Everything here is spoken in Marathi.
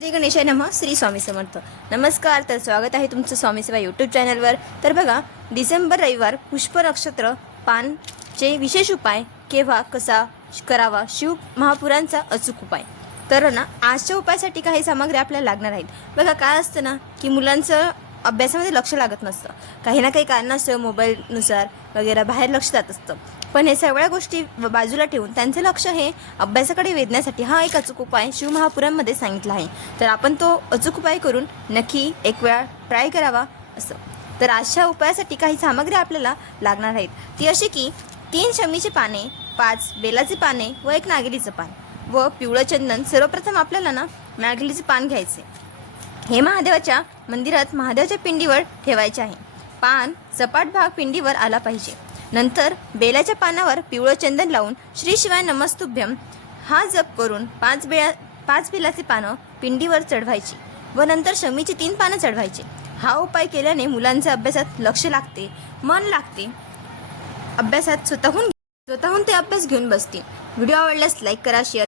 श्री गणेश नम. श्री स्वामी समर्थ. नमस्कार तर स्वागत आहे तुमचं स्वामी सेवा यूट्यूब चॅनलवर तर बघा डिसेंबर रविवार पुष्प नक्षत्र पानचे विशेष उपाय केव्हा कसा करावा शिव महापुरांचा अचूक उपाय. तर ना आजच्या उपायासाठी काही सामग्री आपल्याला लागणार आहेत. बघा काय असतं ना की मुलांचं अभ्यासामध्ये लक्ष लागत नसतं. काही ना काही कारणास्तव मोबाईलनुसार वगैरे बाहेर लक्ष जात असतं. पण हे सगळ्या गोष्टी बाजूला ठेवून त्यांचे लक्ष हे अभ्यासाकडे वेधण्यासाठी हा एक अचूक उपाय शिवमहापुरांमध्ये सांगितला आहे. तर आपण तो अचूक उपाय करून नक्की एक वेळा ट्राय करावा असं. तर अशा उपायासाठी काही सामग्री आपल्याला लागणार आहेत. ती अशी की तीन शमीची पाने पाच बेलाचे पाने व एक नागिलीचं पान व पिवळं चंदन सर्वप्रथम आपल्याला ना नागिलीचे पान घ्यायचे हे महादेवाच्या मंदिरात महादेवाच्या पिंडीवर ठेवायचे आहे. पान सपाट भाग पिंडीवर आला पाहिजे. नंतर बेलाच्या पानावर पिवळं चंदन लावून श्री शिवाय नमस्तुभ्यम हा जप करून पाच बेळा पाच बेलाची पानं पिंडीवर चढवायची व नंतर शमीची तीन पानं चढवायची. हा उपाय केल्याने मुलांच्या अभ्यासात लक्ष लागते मन लागते. अभ्यासात स्वतःहून स्वतःहून ते अभ्यास घेऊन बसतील. व्हिडिओ आवडल्यास लाईक करा शेअर